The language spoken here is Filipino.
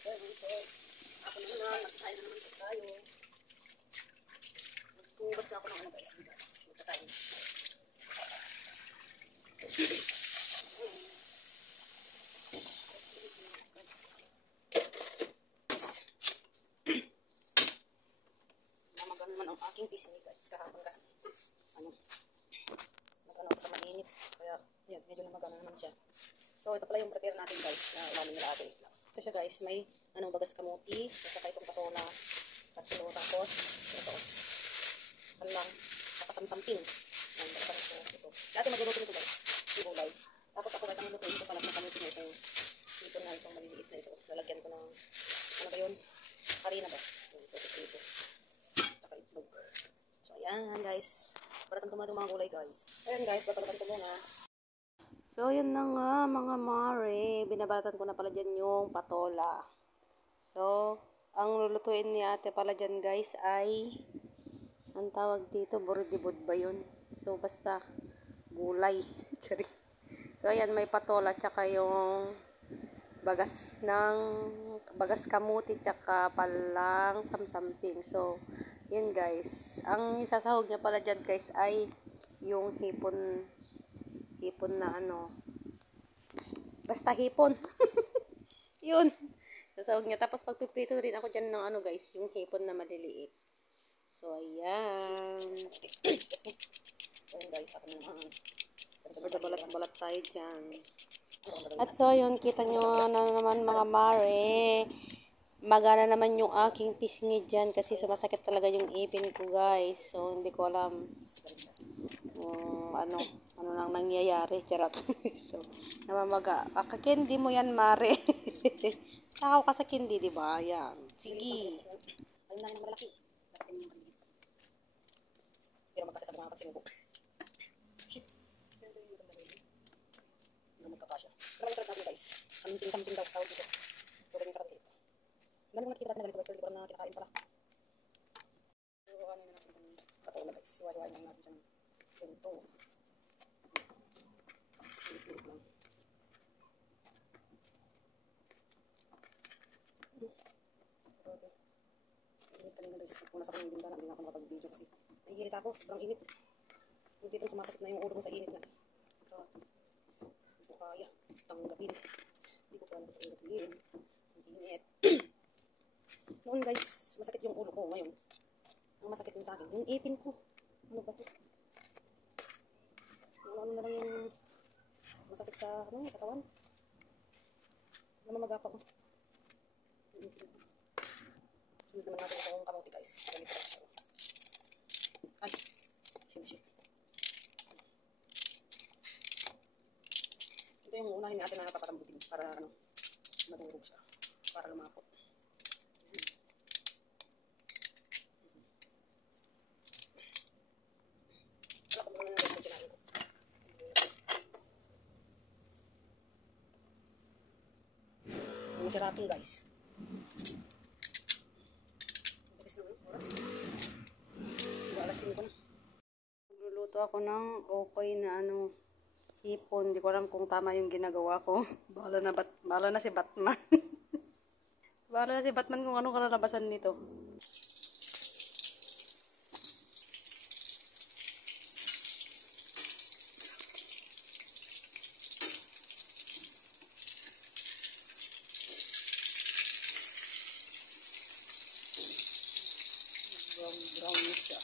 Ako naman, nagsasayin na naman tayo. Nagpubas na ako ng ano guys, bigas. Nagsasayin. Namagano naman ang aking pisngi guys. Kahapon kasi. Nagano ako sa mainit. Kaya, yan, medyo namagano naman siya. So, ito pala yung prepare natin guys. Na ilalim nila ate. Ito siya guys, may bagas kamuti. At saka itong patola. Tatlo, tapos, ito. Halang, nakasamsamping. Yan, ito. Dati magluluto nito guys. Ibulay. Tapos ako guys, ang lutuin ko pala ng kamuti na ito. Ito na itong maliliit na ito. Lalagyan ko ng, ano ba yun? Harina ba? Ito. Saka itlog. So, ayan guys. Baratan ko mga gulay guys. Ayan guys, baratan ko muna. So, yun na nga mga mare. Binabalatan ko na pala dyan yung patola. So, ang lulutuin ni ate pala dyan guys ay, ang tawag dito, buridibod ba yun? So, basta gulay. So, ayan, may patola tsaka yung bagas kamuti tsaka palang samsamping. So, yun guys. Ang isasahog niya pala dyan guys ay yung hipon na ano. Basta hipon. Yun. Sasahog niya. Tapos pagpiprito rin ako dyan ng ano guys, yung hipon na maliliit. So, ayan. Ayan guys, ako naman. Balat tayo dyan. At so, yun, kita nyo na naman mga mare. Magana naman yung aking pisngi dyan kasi sumasakit talaga yung ipin ko guys. So, hindi ko alam ano nang nangyayari. Charot. So, namamaga. Kakindi mo yan, mare. Takaw ka sa kindi, diba? Yan. Sige. Ayun na yung malaki. Pero magkasya sa mga kapsinubo. Shit. Hindi magkakasya. Maraming sarap natin guys. Something daw tawag dito. Pwede yung sarap dito. Ganun nga nakikita natin na ganito guys. Pero hindi ko rin nakikikain pala. So, ano na natin itong katola guys. Iwain lang natin siyang ganito. Pilit lang. Init kanina guys. Kung nasa kanyang bintana, hindi na ako makapag-video kasi naiirit ako. Sobrang init. Hindi dito sumasakit na yung ulo mo sa init na. Grabe. Hindi ko kaya tanggapin. Hindi ko kaya tanggapin. Ang init. Noon guys, masakit yung ulo ko. Ngayon, ang masakit din sa akin, yung ipin ko. Ano ba ito? Ano na lang yung masakit sa katawan. Namamaga pa ko. Sunod naman natin itong kamuti guys. Ganito lang siya. Ay! Shit. Ito yung unahin natin na paparambutin para madurog siya. Para lumapot. Wala ko muna ng guys na kinain ko. Yung sirapin guys. Oras. Alas 5 na. Magluluto ako ng okay na hipon. Hindi ko alam kung tama yung ginagawa ko. Bahala na si Batman. Bahala na si Batman kung anong kalalabasan nito. Brown siya.